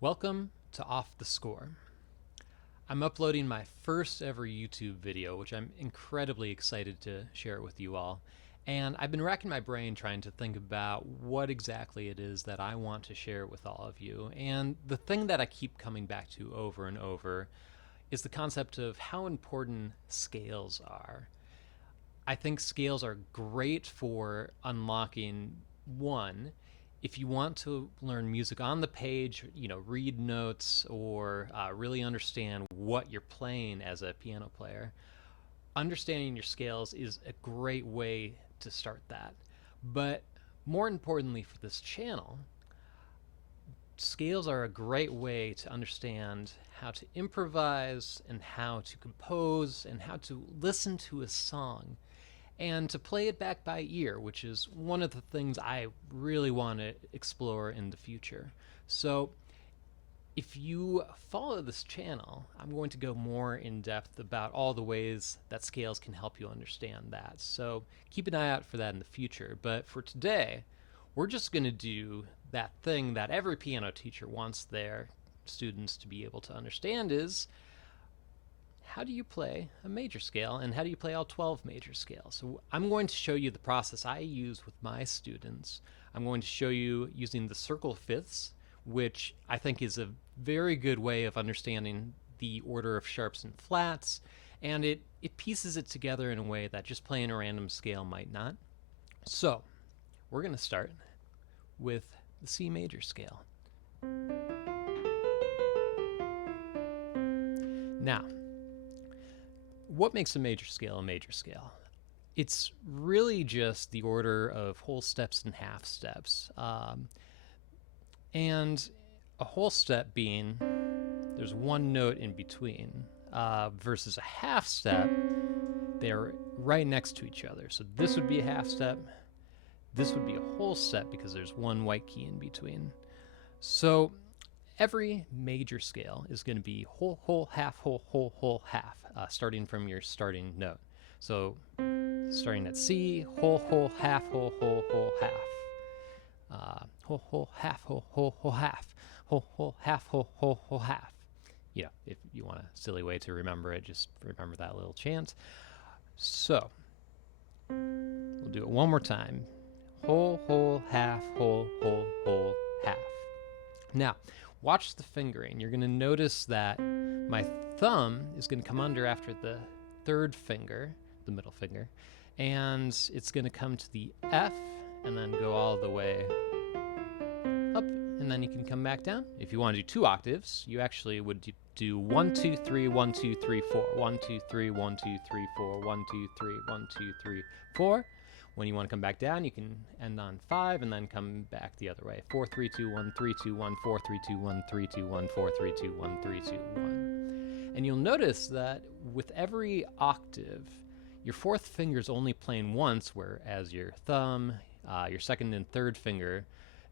Welcome to Off the Score. I'm uploading my first ever YouTube video, which I'm incredibly excited to share with you all. And I've been racking my brain trying to think about what exactly it is that I want to share with all of you. And the thing that I keep coming back to over and over is the concept of how important scales are. I think scales are great for unlocking one. If you want to learn music on the page, read notes or really understand what you're playing as a piano player, understanding your scales is a great way to start that. But more importantly for this channel, scales are a great way to understand how to improvise and how to compose and how to listen to a song and to play it back by ear, which is one of the things I really want to explore in the future. So if you follow this channel, I'm going to go more in depth about all the ways that scales can help you understand that. So keep an eye out for that in the future. But for today, we're just going to do that thing that every piano teacher wants their students to be able to understand is, how do you play a major scale and how do you play all 12 major scales? So I'm going to show you the process I use with my students. I'm going to show you using the circle fifths, which I think is a very good way of understanding the order of sharps and flats, and it pieces it together in a way that just playing a random scale might not. So we're going to start with the C major scale. Now, what makes a major scale a major scale? It's really just the order of whole steps and half steps. And a whole step being there's one note in between, versus a half step, they're right next to each other. So this would be a half step, this would be a whole step because there's one white key in between. So every major scale is going to be whole, whole, half, whole, whole, whole, half, starting from your starting note. So starting at C, whole, whole, half, whole, whole, whole, half. Whole, whole, half, whole, whole, whole, half. Whole, whole, half, whole, whole, whole, half. If you want a silly way to remember it, just remember that little chant. So we'll do it one more time. Whole, whole, half, whole, whole, whole, half. Now, watch the fingering. You're going to notice that my thumb is going to come under after the third finger, the middle finger, and it's going to come to the F and then go all the way up, and then you can come back down. If you want to do 2 octaves, you actually would do 1, 2, 3, 1, 2, 3, 4, 1, 2, 3, 1, 2, 3, 4, 1, 2, 3, 1, 2, 3, 4. When you want to come back down, you can end on 5 and then come back the other way. 4, 3, 2, 1, 3, 2, 1, 4, 3, 2, 1, 3, 2, 1, 4, 3, 2, 1, 3, 2, 1. And you'll notice that with every octave, your fourth finger is only playing once, whereas your thumb, your second and third finger,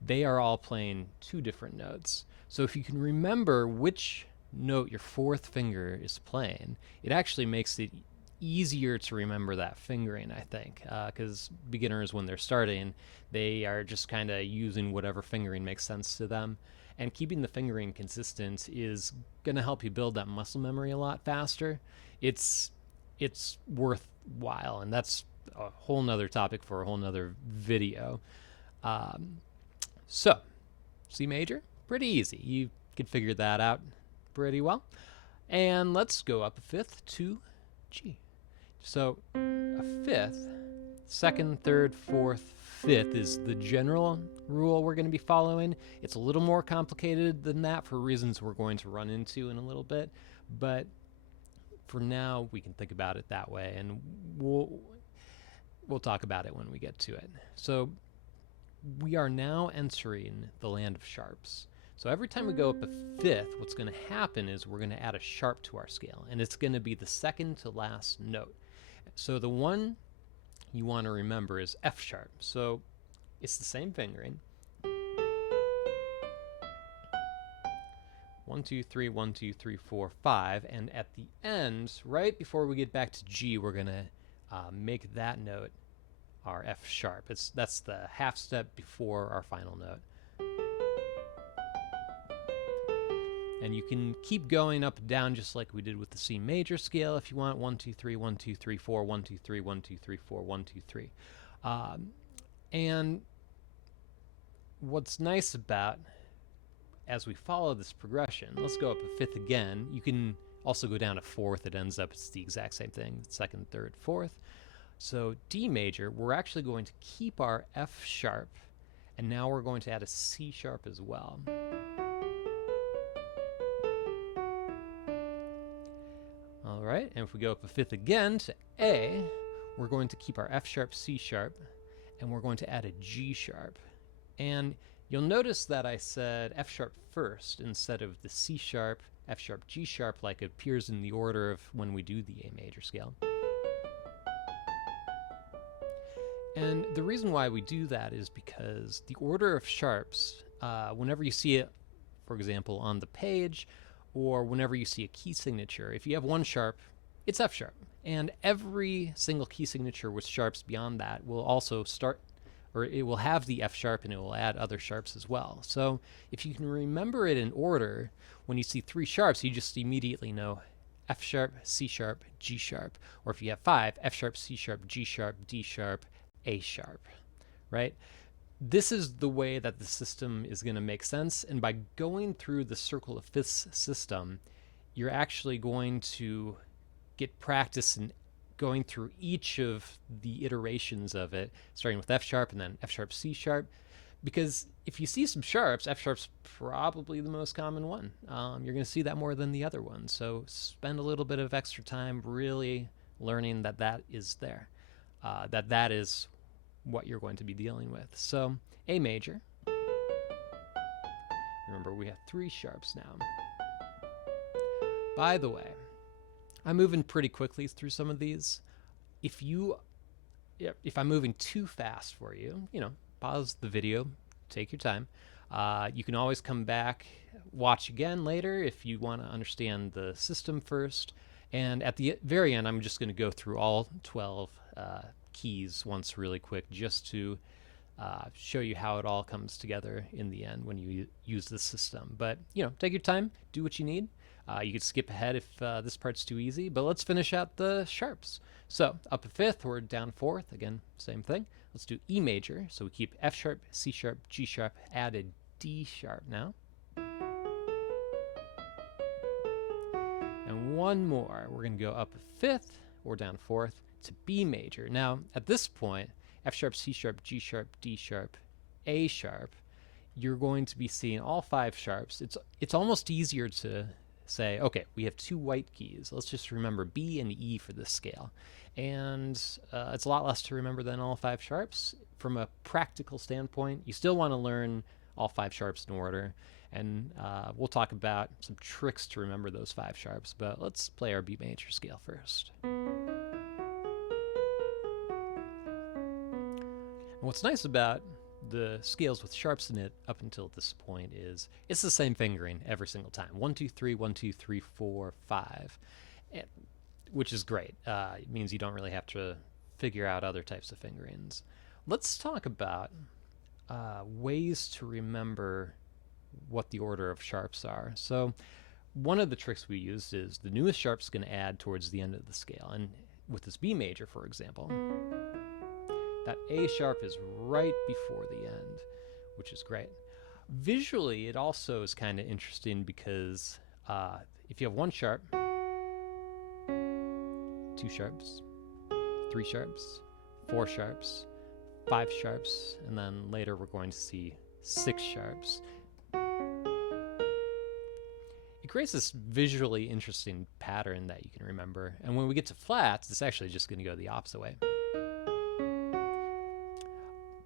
they are all playing 2 different notes. So if you can remember which note your fourth finger is playing, it actually makes it easier to remember that fingering, I think, because beginners, when they're starting, they are just kind of using whatever fingering makes sense to them, and keeping the fingering consistent is going to help you build that muscle memory a lot faster. It's worthwhile, and that's a whole nother topic for a whole nother video. So C major, pretty easy. You can figure that out pretty well. And let's go up a fifth to G. So a fifth, second, third, fourth, fifth is the general rule we're going to be following. It's a little more complicated than that for reasons we're going to run into in a little bit, but for now we can think about it that way, and we'll talk about it when we get to it. So we are now entering the land of sharps. So every time we go up a fifth, what's going to happen is we're going to add a sharp to our scale, and it's going to be the second to last note. So the one you want to remember is F sharp. So it's the same fingering. 1, 2, 3, 1, 2, 3, 4, 5, and at the end, right before we get back to G, we're going to make that note our F sharp. That's the half step before our final note. And you can keep going up and down just like we did with the C major scale if you want. 1, 2, 3, 1, 2, 3, 4, 1, 2, 3, 1, 2, 3, 4, 1, 2, 3. And what's nice about, as we follow this progression, let's go up a fifth again. You can also go down a fourth. It ends up, it's the exact same thing, second, third, fourth. So D major, we're actually going to keep our F sharp, and now we're going to add a C sharp as well. All right, and if we go up a fifth again to A, we're going to keep our F sharp, C sharp, and we're going to add a G sharp. And you'll notice that I said F sharp first instead of the C sharp, F sharp, G sharp, like it appears in the order of when we do the A major scale. And the reason why we do that is because the order of sharps, whenever you see it, for example, on the page, or whenever you see a key signature, if you have one sharp, it's F sharp. And every single key signature with sharps beyond that will also start, or it will have the F sharp and it will add other sharps as well. So if you can remember it in order, when you see 3 sharps, you just immediately know F sharp, C sharp, G sharp. Or if you have 5, F sharp, C sharp, G sharp, D sharp, A sharp, right? This is the way that the system is going to make sense. And by going through the circle of fifths system, you're actually going to get practice in going through each of the iterations of it, starting with F sharp and then F sharp, C sharp. Because if you see some sharps, F sharp's probably the most common one. You're going to see that more than the other ones. So spend a little bit of extra time really learning that that is there, that is what you're going to be dealing with. So A major. Remember, we have 3 sharps now. By the way, I'm moving pretty quickly through some of these. If I'm moving too fast for you, pause the video, take your time. You can always come back, watch again later if you want to understand the system first. And at the very end, I'm just going to go through all 12 keys once really quick, just to show you how it all comes together in the end when you use the system. But take your time, do what you need. You could skip ahead if this part's too easy, but let's finish out the sharps. So up a fifth or down fourth, again, same thing. Let's do E major. So we keep F sharp, C sharp, G sharp, added D sharp now. And one more. We're going to go up a fifth or down fourth to B major. Now, at this point, F sharp, C sharp, G sharp, D sharp, A sharp, you're going to be seeing all 5 sharps. It's almost easier to say, okay, we have 2 white keys. Let's just remember B and E for this scale. And it's a lot less to remember than all 5 sharps. From a practical standpoint, you still want to learn all 5 sharps in order. And we'll talk about some tricks to remember those 5 sharps. But let's play our B major scale first. And what's nice about the scales with sharps in it up until this point is it's the same fingering every single time. 1, 2, 3, 1, 2, 3, 4, 5. Which is great. It means you don't really have to figure out other types of fingerings. Let's talk about ways to remember what the order of sharps are. So one of the tricks we used is the newest sharp's going to add towards the end of the scale. And with this B major, for example, that A sharp is right before the end, which is great. Visually, it also is kind of interesting because if you have 1 sharp, 2 sharps, 3 sharps, 4 sharps, 5 sharps, and then later we're going to see 6 sharps. It creates this visually interesting pattern that you can remember. And when we get to flats, it's actually just going to go the opposite way.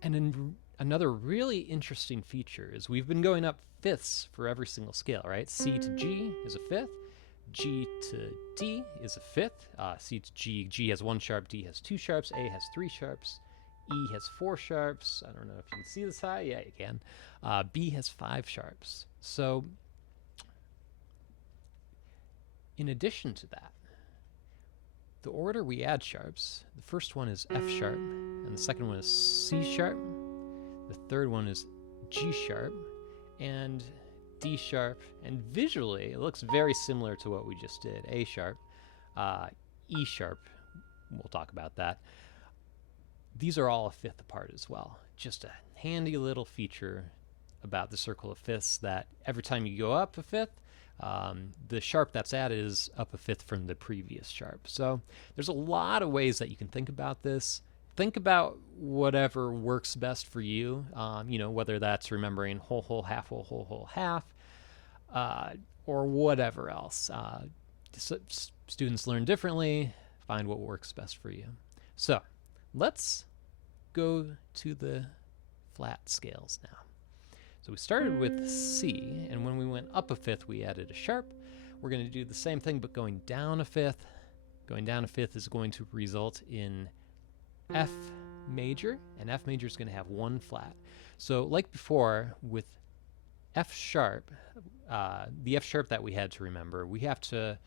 And then another really interesting feature is we've been going up fifths for every single scale, right? C to G is a fifth. G to D is a fifth. C to G, G has 1 sharp, D has 2 sharps, A has 3 sharps, E has 4 sharps. I don't know if you can see this high. Yeah, you can. B has 5 sharps. So in addition to that, the order we add sharps, the first one is F sharp, and the second one is C sharp, the third one is G sharp, and D sharp, and visually it looks very similar to what we just did. A sharp, E sharp, we'll talk about that. These are all a fifth apart as well. Just a handy little feature about the circle of fifths, that every time you go up a fifth, the sharp that's added is up a fifth from the previous sharp. So there's a lot of ways that you can think about this. Think about whatever works best for you, whether that's remembering whole, whole, half, whole, whole, whole, half, or whatever else. Students learn differently. Find what works best for you. So let's go to the flat scales now. So we started with C, and when we went up a fifth, we added a sharp. We're going to do the same thing, but going down a fifth. Going down a fifth is going to result in F major, and F major is going to have one flat. So like before with F sharp, the F sharp that we had to remember, we have to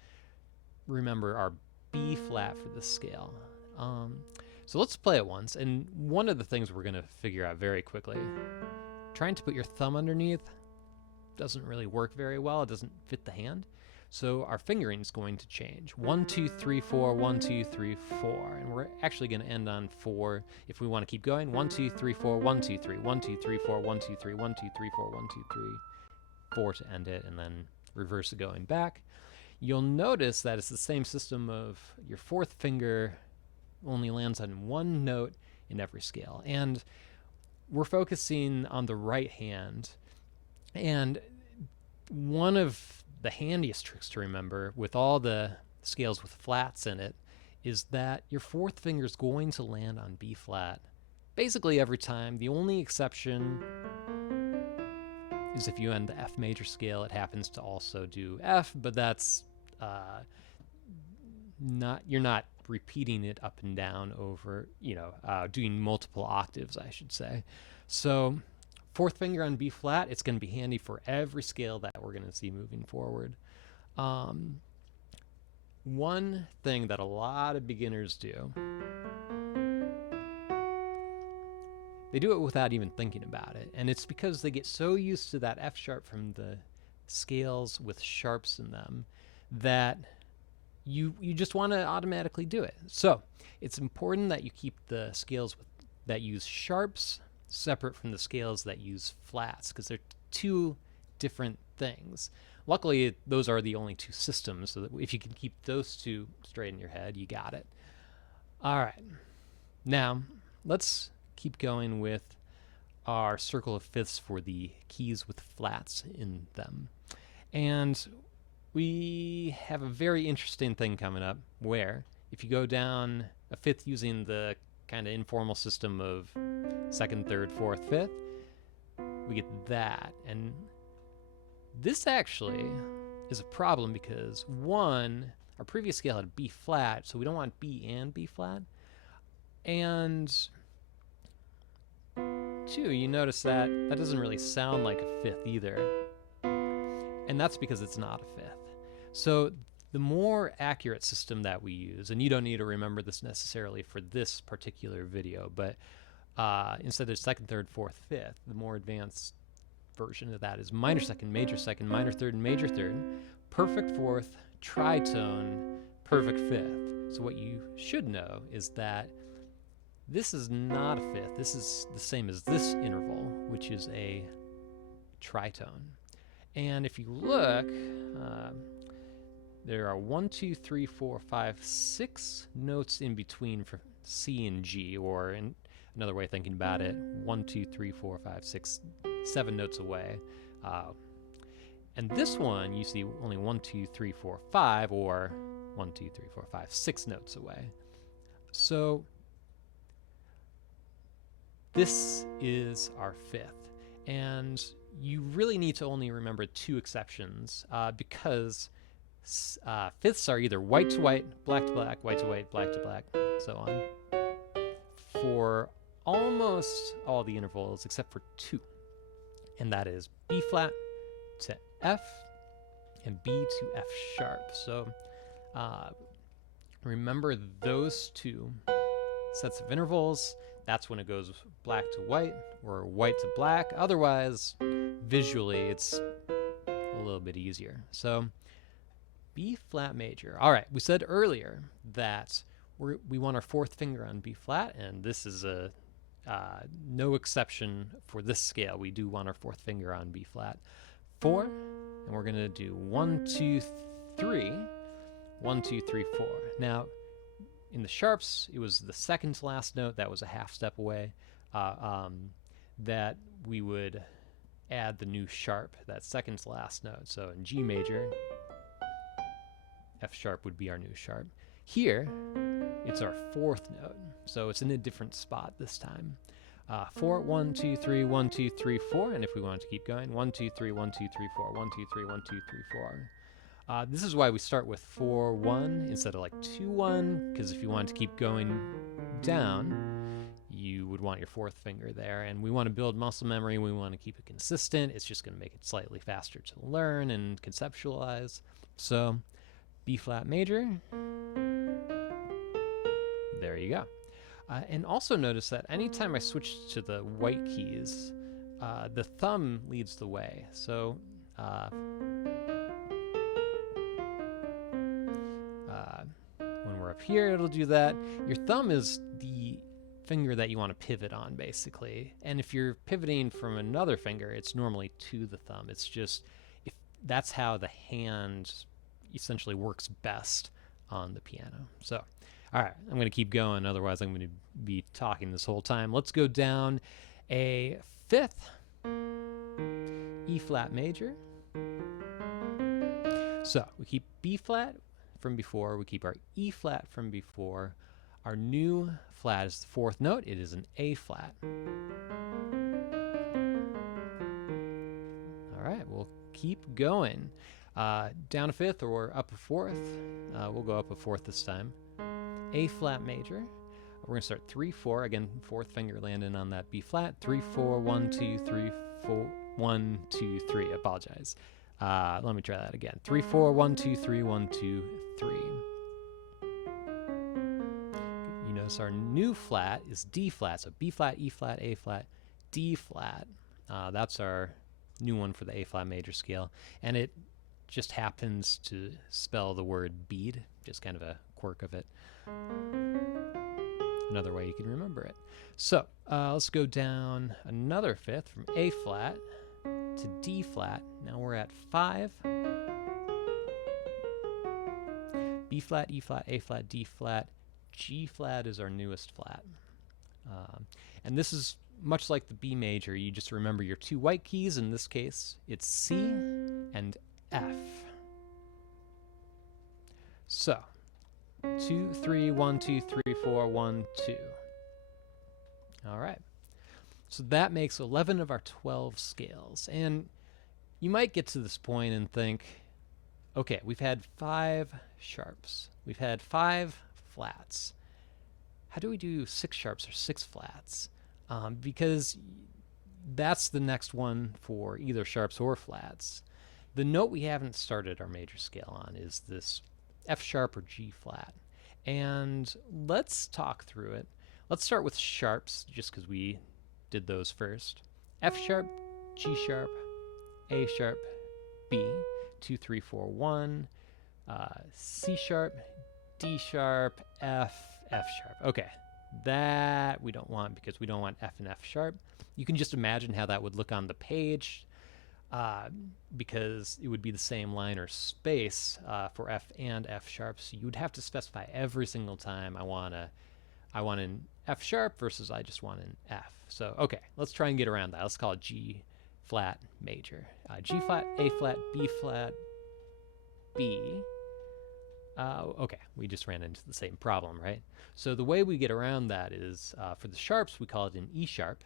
remember our B flat for this scale. So let's play it once, and one of the things we're going to figure out very quickly, trying to put your thumb underneath doesn't really work very well. It doesn't fit the hand. So our fingering is going to change. 1, 2, 3, 4, 1, 2, 3, 4. And we're actually going to end on 4 if we want to keep going. 1, 2, 3, 4, 1, 2, 3, 1, 2, 3, 4, 1, 2, 3, 1, 2, 3, 4, 1, 2, 3, 4 to end it, and then reverse it going back. You'll notice that it's the same system of your fourth finger only lands on one note in every scale. And we're focusing on the right hand. And one of the handiest tricks to remember with all the scales with flats in it is that your fourth finger is going to land on B flat basically every time. The only exception is if you end the F major scale, it happens to also do F, but that's you're not repeating it up and down over, doing multiple octaves, I should say. So fourth finger on B flat, it's going to be handy for every scale that we're going to see moving forward. One thing that a lot of beginners do, they do it without even thinking about it, and it's because they get so used to that F sharp from the scales with sharps in them that you just want to automatically do it. So it's important that you keep the scales that use sharps separate from the scales that use flats, because they're two different things. Luckily, those are the only two systems, so that if you can keep those two straight in your head, you got it. All right. Now, let's keep going with our circle of fifths for the keys with flats in them. And we have a very interesting thing coming up where if you go down a fifth using the kind of informal system of second, third, fourth, fifth, we get that. And this actually is a problem because, one, our previous scale had B flat, so we don't want B and B flat. And two, you notice that that doesn't really sound like a fifth either. And that's because it's not a fifth. So the more accurate system that we use, and you don't need to remember this necessarily for this particular video, but instead of second, third, fourth, fifth, the more advanced version of that is minor second, major second, minor third, and major third, perfect fourth, tritone, perfect fifth. So what you should know is that this is not a fifth. This is the same as this interval, which is a tritone. And if you look, there are 1, 2, 3, 4, 5, 6 notes in between for C and G, or in another way of thinking about it, 1, 2, 3, 4, 5, 6, 7 notes away. And this one, you see only 1, 2, 3, 4, 5, or 1, 2, 3, 4, 5, 6 notes away. So this is our fifth. And you really need to only remember two exceptions because fifths are either white to white, black to black, white to white, black to black, so on, for almost all the intervals except for two. And that is B flat to F and B to F sharp. So remember those two sets of intervals. That's when it goes black to white or white to black. Otherwise, visually, it's a little bit easier. So B flat major. All right, we said earlier that we want our fourth finger on B flat, and this is a no exception for this scale. We do want our fourth finger on B flat. 4, and we're going to do 1, 2, 3, 1, 2, 3, 4. Now, in the sharps, it was the second to last note that was a half step away. That we would add the new sharp, that second to last note. So in G major, F sharp would be our new sharp. Here, it's our fourth note, so it's in a different spot this time. 4, 1, 2, 3, 1, 2, 3, 4, and if we wanted to keep going, 1, 2, 3, 1, 2, 3, 4, 1, 2, 3, 1, 2, 3, 4. This is why we start with 4, 1 instead of like 2, 1, because if you wanted to keep going down, you would want your fourth finger there, and we want to build muscle memory, we want to keep it consistent. It's just going to make it slightly faster to learn and conceptualize. So B flat major, there you go. And also notice that anytime I switch to the white keys, the thumb leads the way. So when we're up here, it'll do that. Your thumb is the finger that you want to pivot on, basically. And if you're pivoting from another finger, it's normally to the thumb. It's just, if that's how the hand essentially works best on the piano. So, all right, I'm going to keep going, otherwise I'm going to be talking this whole time. Let's go down a fifth, E flat major. So we keep B flat from before, we keep our E flat from before. Our new flat is the fourth note. It is an A flat. All right, we'll keep going. Down a fifth or up a fourth. We'll go up a fourth this time. A flat major. We're going to start 3, 4. Again, fourth finger landing on that B flat. 3, 4, 1, 2, 3, 4, 1, 2, 3. Apologize. Let me try that again. 3, 4, 1, 2, 3, 1, 2, 3. You notice our new flat is D flat. So B flat, E flat, A flat, D flat. That's our new one for the A flat major scale. And it just happens to spell the word bead, just kind of a quirk of it. Another way you can remember it. So let's go down another fifth from A flat to D flat. Now we're at 5. B flat, E flat, A flat, D flat, G flat is our newest flat. And this is much like the B major. You just remember your two white keys. In this case, it's C and F. So 2, 3, 1, 2, 3, 4, 1, 2. All right. So that makes 11 of our 12 scales. And you might get to this point and think, okay, we've had 5 sharps. We've had 5 flats. How do we do 6 sharps or 6 flats? Because that's the next one for either sharps or flats. The note we haven't started our major scale on is this F sharp or G flat. And let's talk through it. Let's start with sharps, just because we did those first. F sharp, G sharp, A sharp, B, 2, 3, 4, 1, C sharp, D sharp, F, F sharp. Okay, that we don't want because we don't want F and F sharp. You can just imagine how that would look on the page. Because it would be the same line or space for F and F sharp, so you would have to specify every single time I want an F sharp versus I just want an F. So okay, let's try and get around that. Let's call it G flat major. G flat, A flat, B flat, B. Okay, we just ran into the same problem, right? So the way we get around that is for the sharps we call it an E sharp,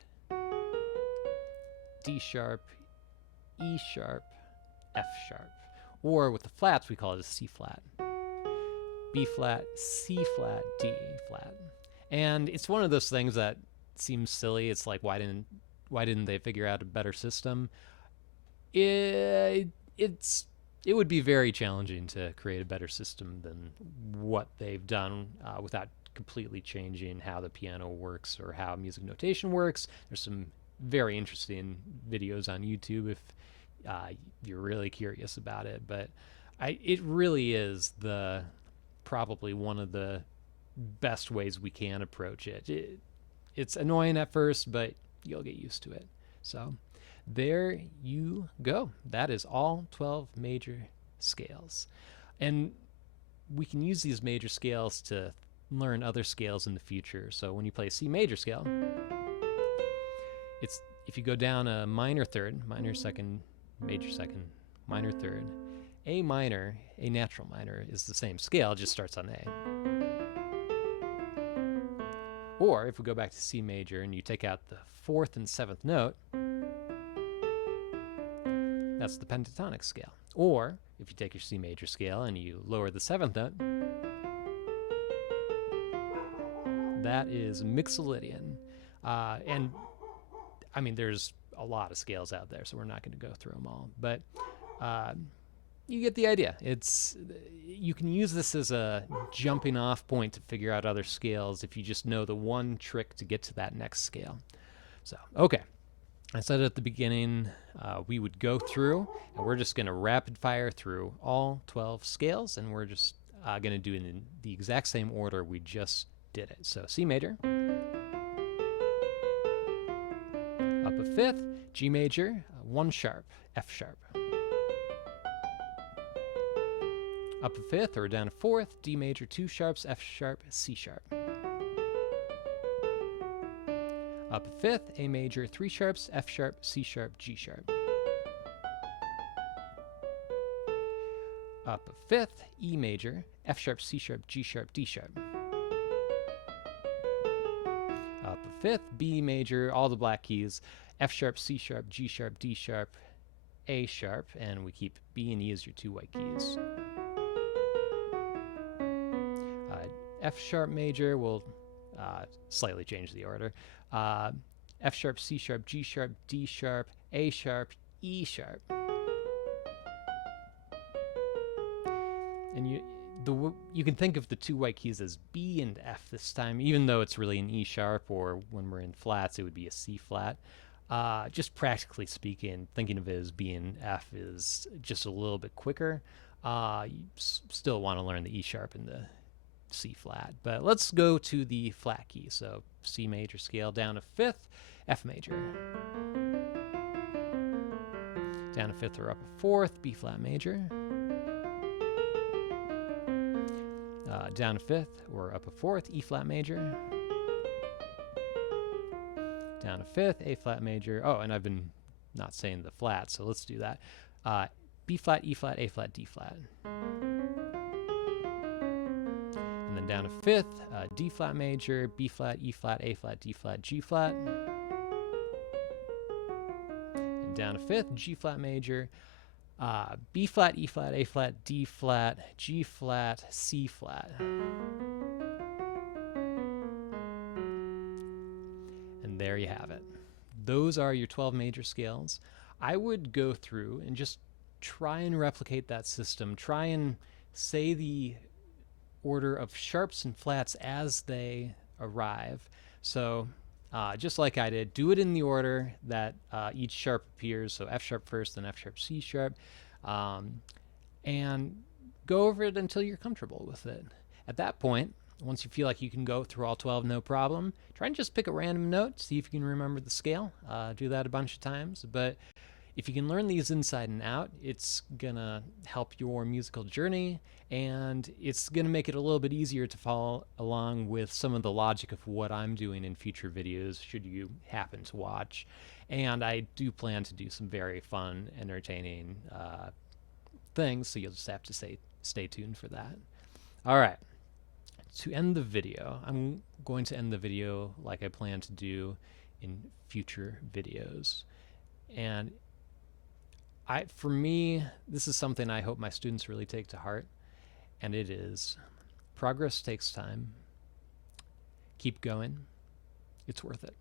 D sharp, E sharp, F sharp. Or with the flats, we call it a C flat. B flat, C flat, D flat. And it's one of those things that seems silly. It's like, why didn't they figure out a better system? It would be very challenging to create a better system than what they've done without completely changing how the piano works or how music notation works. There's some very interesting videos on YouTube if you're really curious about it. But it really is probably one of the best ways we can approach it. It's annoying at first, but you'll get used to it. So there you go. That is all 12 major scales. And we can use these major scales to learn other scales in the future. So when you play a C major scale, it's if you go down a minor third, minor second, major second, minor third, A minor, A natural minor is the same scale, it just starts on A. Or if we go back to C major and you take out the 4th and 7th note, that's the pentatonic scale. Or if you take your C major scale and you lower the 7th note, that is mixolydian. And I mean, there's a lot of scales out there, so we're not going to go through them all. But you get the idea. You can use this as a jumping off point to figure out other scales if you just know the one trick to get to that next scale. So, okay. I said at the beginning we would go through, and we're just going to rapid fire through all 12 scales, and we're just going to do it in the exact same order we just did it. So C major, up a 5th, G major, 1 sharp, F sharp. Up a 5th or down a 4th, D major, 2 sharps, F sharp, C sharp. Up a 5th, A major, 3 sharps, F sharp, C sharp, G sharp. Up a 5th, E major, F sharp, C sharp, G sharp, D sharp. Up a 5th, B major, all the black keys, F sharp, C sharp, G sharp, D sharp, A sharp, and we keep B and E as your 2 white keys. F sharp major, we'll slightly change the order. F sharp, C sharp, G sharp, D sharp, A sharp, E sharp. And you can think of the 2 white keys as B and F this time, even though it's really an E sharp, or when we're in flats, it would be a C flat. Just practically speaking, thinking of it as B and F is just a little bit quicker. You still want to learn the E sharp and the C flat, but let's go to the flat key. So C major scale, down a 5th, F major. Down a 5th or up a 4th, B flat major. Down a 5th or up a 4th, E flat major. Down a 5th, A flat major. Oh, and I've been not saying the flat, so let's do that. B flat, E flat, A flat, D flat. And then down a 5th, D flat major, B flat, E flat, A flat, D flat, G flat. And down a 5th, G flat major, B flat, E flat, A flat, D flat, G flat, C flat. And there you have it. Those are your 12 major scales. I would go through and just try and replicate that system. Try and say the order of sharps and flats as they arrive. So just like I did, do it in the order that each sharp appears. So F sharp first, then F sharp, C sharp, and go over it until you're comfortable with it. At that point, once you feel like you can go through all 12 no problem, try and just pick a random note, see if you can remember the scale. Do that a bunch of times, but if you can learn these inside and out, it's gonna help your musical journey, and it's gonna make it a little bit easier to follow along with some of the logic of what I'm doing in future videos, should you happen to watch. And I do plan to do some very fun, entertaining things, so you'll just have to stay tuned for that. All right, to end the video, I'm going to end the video like I plan to do in future videos. And for me, this is something I hope my students really take to heart, and it is, progress takes time. Keep going. It's worth it.